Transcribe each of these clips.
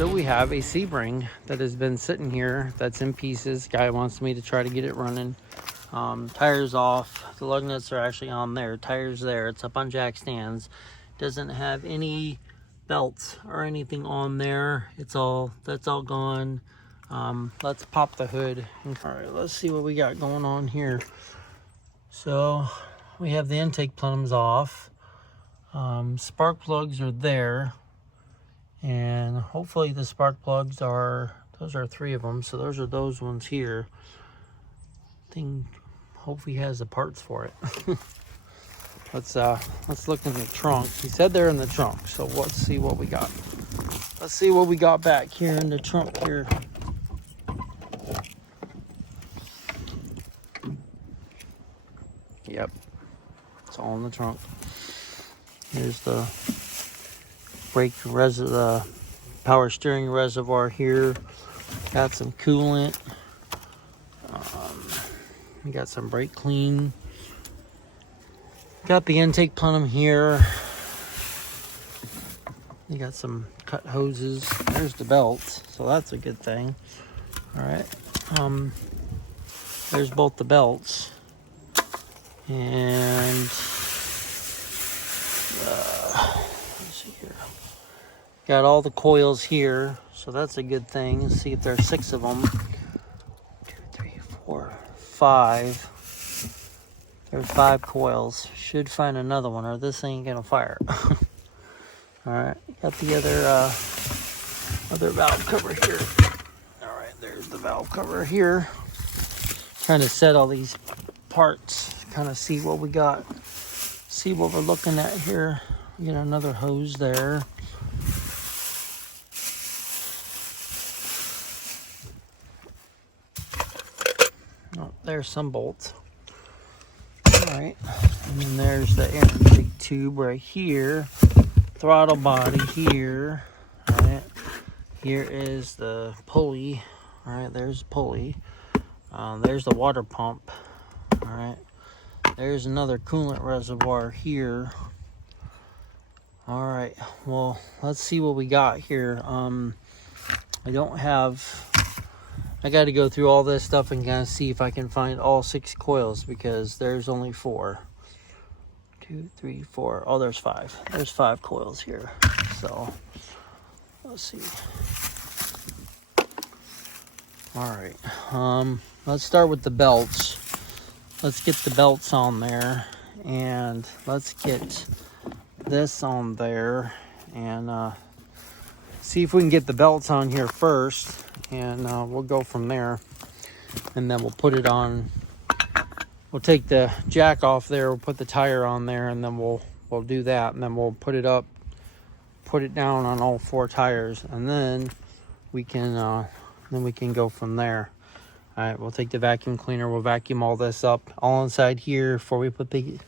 So we have a Sebring that has been sitting here that's in pieces. Guy wants me to try to get it running. Tires off. The lug nuts are actually on there. Tires there. It's up on jack stands. Doesn't have any belts or anything on there. That's all gone. Let's pop the hood. All right, let's see what we got going on here. So we have the intake plenums off. Spark plugs are there. And hopefully the spark plugs are, those are 3 of them. So those are those ones here. Hopefully he has the parts for it. Let's look in the trunk. He said they're in the trunk. So let's see what we got. Let's see what we got back here in the trunk here. Yep. It's all in the trunk. Here's the the power steering reservoir here. Got some coolant. We got some brake clean. Got the intake plenum here. You got some cut hoses. There's the belt, so that's a good thing. All right. There's both the belts. And let's see here. Got all the coils here, so that's a good thing. Let's see if there's 6 of them. 2, 3, 4, 5. There's 5 coils. Should find another one, or this ain't gonna fire. All right, got the other valve cover here. All right, there's the valve cover here. Trying to set all these parts, kind of see what we got, see what we're looking at here. We got another hose there. Oh, there's some bolts. All right, and then there's the air intake tube right here. Throttle body here. All right, here is the pulley. All right, there's the pulley. There's the water pump. All right, there's another coolant reservoir here. All right, well, let's see what we got here. I got to go through all this stuff and kind of see if I can find all 6 coils, because there's only 4. 2, 3, 4. Oh, there's 5. There's 5 coils here. So let's see. All right. Let's start with the belts. Let's get the belts on there, and let's get this on there, and see if we can get the belts on here first, and we'll go from there. And then we'll put it on. We'll take the jack off there, we'll put the tire on there, and then we'll do that, and then we'll put it up, put it down on all 4 tires, and then we can go from there. All right, we'll take the vacuum cleaner, we'll vacuum all this up all inside here before we put that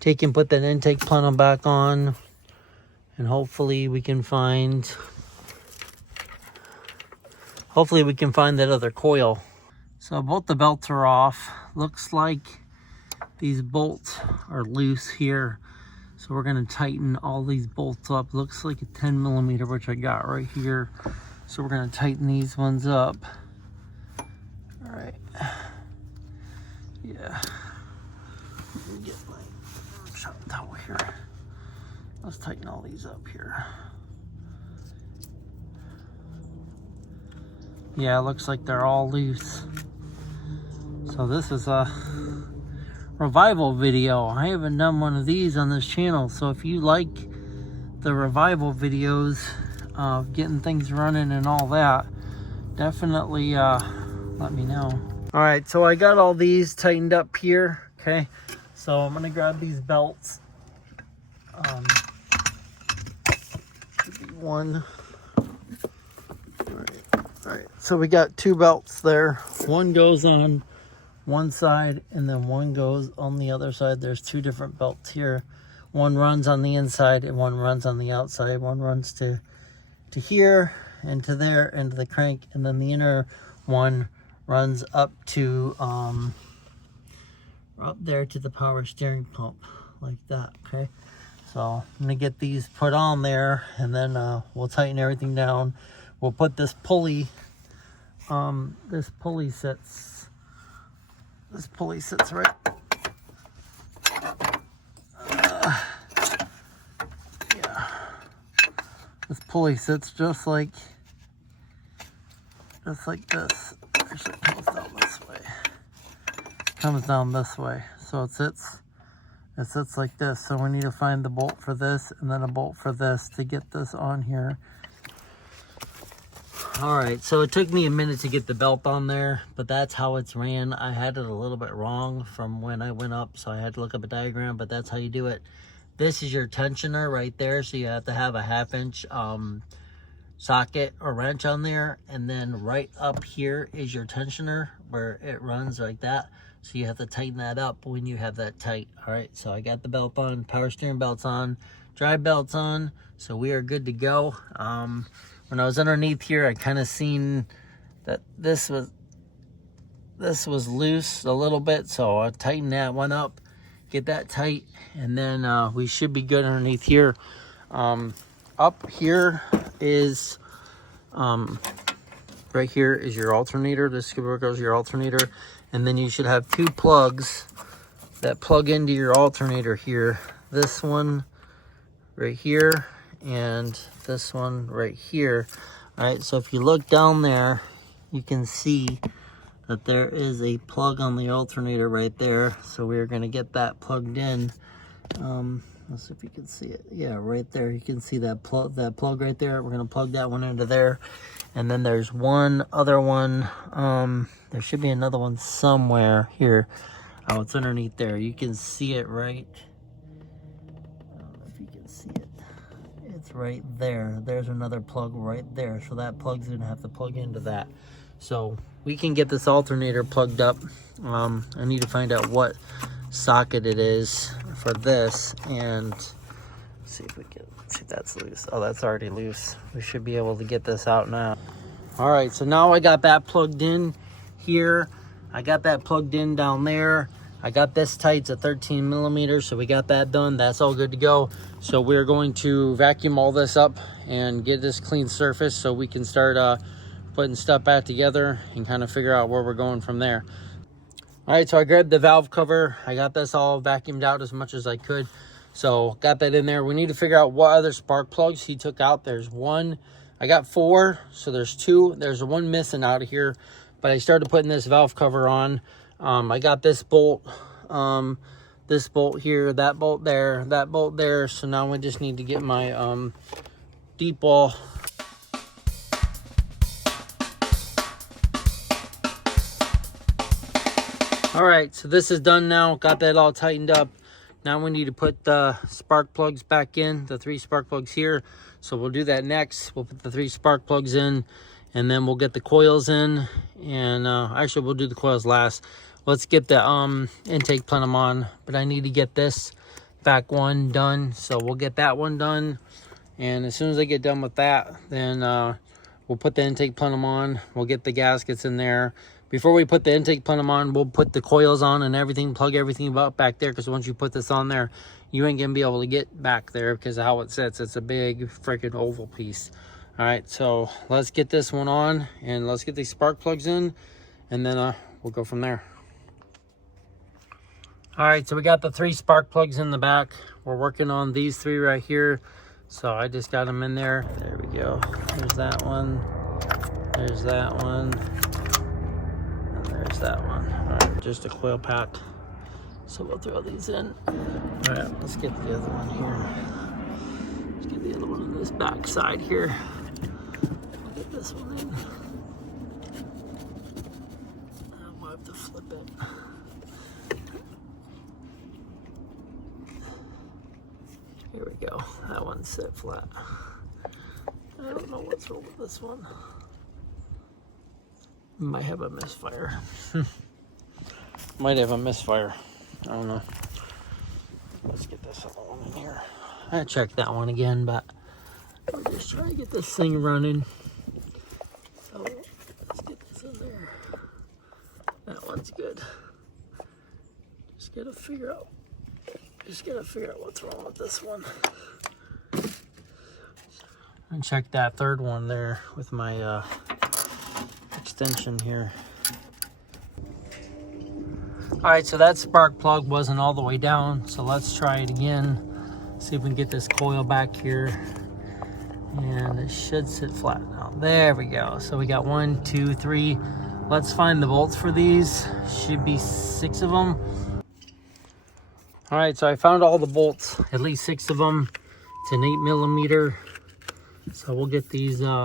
intake plenum back on, and hopefully we can find that other coil. So both the belts are off. Looks like these bolts are loose here, so we're going to tighten all these bolts up. Looks like a 10 millimeter, which I got right here, so we're going to tighten these ones up. All right, yeah, let me get my shop towel here. Let's tighten all these up here. Yeah, it looks like they're all loose. So this is a revival video. I haven't done one of these on this channel, so if you like the revival videos of getting things running and all that, definitely let me know. All right, so I got all these tightened up here. Okay, so I'm gonna grab these belts. One. All right, so we got 2 belts there. One goes on one side, and then one goes on the other side. There's 2 different belts here. One runs on the inside, and one runs on the outside. One runs to here, and to there, and to the crank, and then the inner one runs up to up there to the power steering pump, like that. Okay, so I'm gonna get these put on there, and then we'll tighten everything down. we'll put this pulley. This pulley sits right. Yeah. This pulley sits just like this. Actually, it comes down this way. Comes down this way, so it sits like this. So we need to find the bolt for this and then a bolt for this to get this on here. All right, so it took me a minute to get the belt on there, but that's how it's ran. I had it a little bit wrong from when I went up, so I had to look up a diagram, but that's how you do it. This is your tensioner right there, so you have to have a 1/2 inch socket or wrench on there, and then right up here is your tensioner where it runs like that. So you have to tighten that up when you have that tight. All right, so I got the belt on, power steering belts on, drive belts on, so we are good to go. When I was underneath here, I kind of seen that this was loose a little bit, so I tighten that one up, get that tight, and then we should be good underneath here. Up here is right here is your alternator. This goes your alternator, and then you should have 2 plugs that plug into your alternator here. This one right here and this one right here. All right, so if you look down there, you can see that there is a plug on the alternator right there. So we're going to get that plugged in. Let's see if you can see it. Yeah, right there. You can see that plug right there. We're going to plug that one into there. And then there's one other one. There should be another one somewhere here. Oh, it's underneath there. You can see it right. I don't know if you can see it. It's right there. There's another plug right there. So that plug's going to have to plug into that. So we can get this alternator plugged up. I need to find out what socket it is for this, and see if we can see if that's loose. Oh, that's already loose. We should be able to get this out now. All right, so now I got that plugged in here. I got that plugged in down there. I got this tight. It's a 13 millimeters, so we got that done. That's all good to go. So we're going to vacuum all this up and get this clean surface so we can start putting stuff back together and kind of figure out where we're going from there. All right, so I grabbed the valve cover. I got this all vacuumed out as much as I could. So got that in there. We need to figure out what other spark plugs he took out. There's one. I got 4, so there's 2. There's one missing out of here. But I started putting this valve cover on. I got this bolt here, that bolt there, that bolt there. So now we just need to get my deep wall. All right, so this is done now. Got that all tightened up. Now we need to put the spark plugs back in, the 3 spark plugs here. So we'll do that next. We'll put the 3 spark plugs in, and then we'll get the coils in. And actually, we'll do the coils last. Let's get the intake plenum on, but I need to get this back one done. So we'll get that one done. And as soon as I get done with that, then we'll put the intake plenum on. We'll get the gaskets in there. Before we put the intake plenum on, we'll put the coils on and everything, plug everything up back there, because once you put this on there, you ain't going to be able to get back there because of how it sits. It's a big freaking oval piece. All right, so let's get this one on, and let's get these spark plugs in, and then we'll go from there. All right, so we got the 3 spark plugs in the back. We're working on these 3 right here. So I just got them in there. There we go. There's that one. There's that one. There's that one. All right, just a coil pack. So we'll throw these in. All right, let's get the other one here. Let's get the other one on this back side here. We'll get this one in. We'll have to flip it. Here we go. That one's set flat. I don't know what's wrong with this one. Might have a misfire. Might have a misfire. I don't know. Let's get this other one in here. I checked that one again, but we're just trying to get this thing running. So let's get this in there. That one's good. Just gotta figure out what's wrong with this one. And check that third one there with my extension here. All right, so that spark plug wasn't all the way down, so let's try it again. See if we can get this coil back here. And it should sit flat now. There we go. So we got 1, 2, 3. Let's find the bolts for these. Should be 6 of them. All right, so I found all the bolts, at least 6 of them. It's an 8mm. So we'll get these all.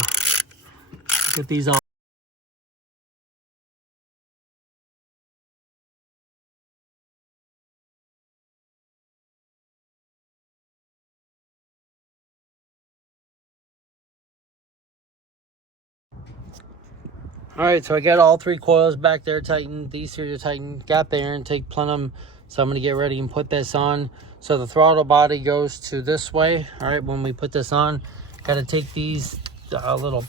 All right, so I got all 3 coils back there tightened. These 3 are tightened. Got the air intake plenum. So I'm gonna get ready and put this on. So the throttle body goes to this way. All right, when we put this on, gotta take these little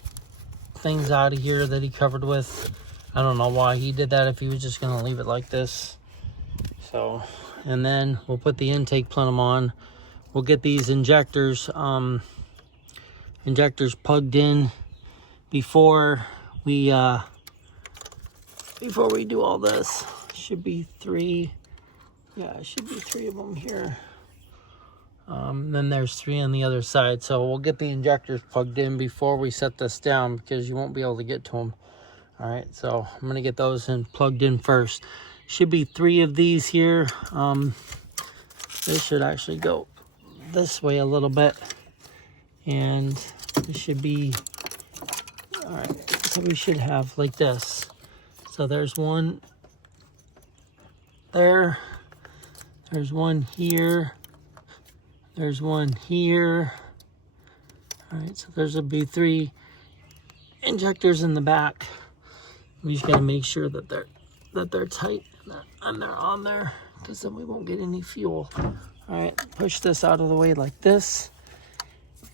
things out of here that he covered with. I don't know why he did that, if he was just gonna leave it like this. So, and then we'll put the intake plenum on. We'll get these injectors plugged in before we do all this. Should be 3. Yeah, it should be 3 of them here. Then there's 3 on the other side. So we'll get the injectors plugged in before we set this down, because you won't be able to get to them. All right, so I'm gonna get those plugged in first. Should be 3 of these here. They should actually go this way a little bit, and it should be, all right, so we should have like this. So there's one there, there's one here, there's one here. All right, so there's will be 3 injectors in the back. We just gotta make sure that they're tight and they're on there, because then we won't get any fuel. All right, push this out of the way like this,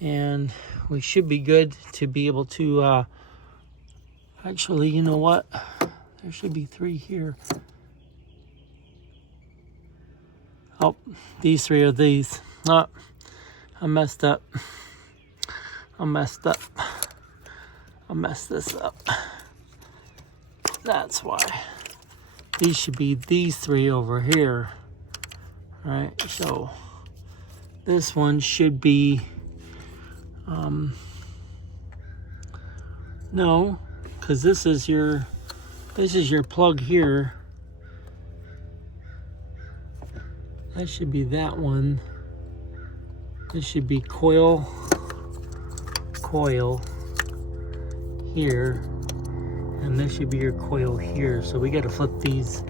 and we should be good to be able to actually, you know what, there should be 3 here. Oh, these 3 are these. Oh, I messed up. I messed this up. That's why. These should be these 3 over here. All right, so this one should be, no, because this is your plug here. That should be that one. This should be coil here, and this should be your coil here. So we got to flip these.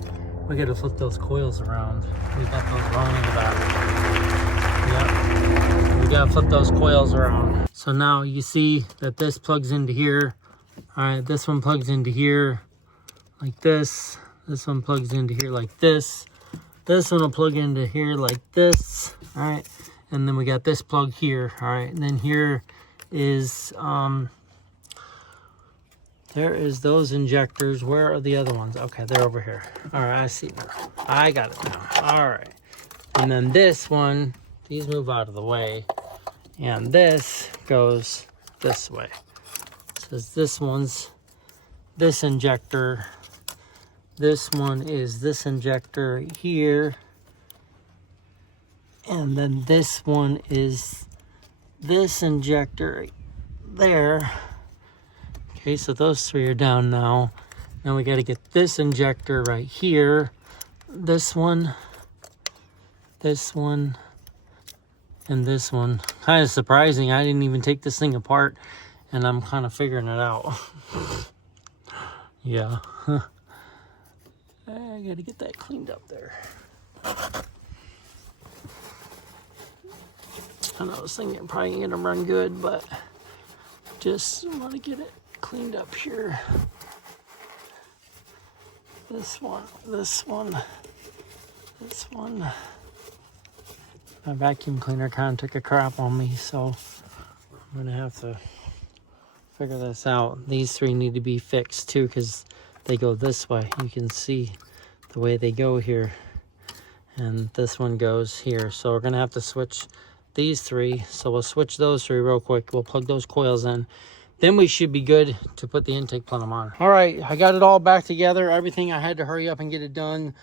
We got to flip those coils around. We got those wrong in the back. Yep. We got to flip those coils around. So now you see that this plugs into here. All right, this one plugs into here like this. This one plugs into here like this. This one will plug into here like this. All right, and then we got this plug here. All right, and then here is there is those injectors. Where are the other ones? Okay, they're over here. All right, I see now. I got it now. All right, and then this one, these move out of the way, and this goes this way. So this one's this injector. This one is this injector here. And then this one is this injector there. Okay, so those 3 are down now. Now we got to get this injector right here. This one, and this one. Kind of surprising. I didn't even take this thing apart, and I'm kind of figuring it out. Yeah. I got to get that cleaned up there. I know this thing probably ain't gonna run good, but just want to get it cleaned up here. This one. My vacuum cleaner kind of took a crap on me, so I'm gonna have to figure this out. These 3 need to be fixed too, because they go this way. You can see the way they go here, and this one goes here. So we're gonna have to switch these 3. So we'll switch those 3 real quick. We'll plug those coils in. Then we should be good to put the intake plenum on. All right, I got it all back together. Everything, I had to hurry up and get it done.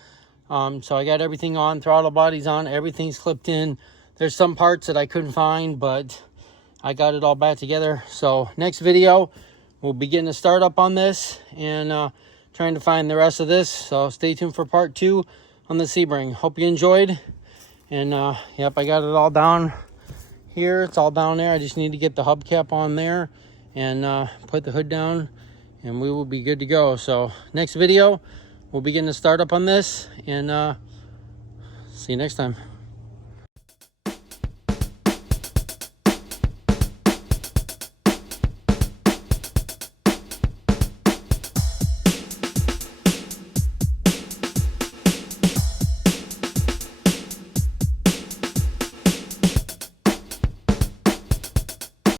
So I got everything on, throttle body's on, everything's clipped in. There's some parts that I couldn't find, but I got it all back together. So next video, we'll be getting a start up on this and trying to find the rest of this. So stay tuned for part 2 on the Sebring. Hope you enjoyed. And yep, I got it all down here. It's all down there. I just need to get the hubcap on there and put the hood down, and we will be good to go. So next video, we'll be getting a start up on this, and see you next time.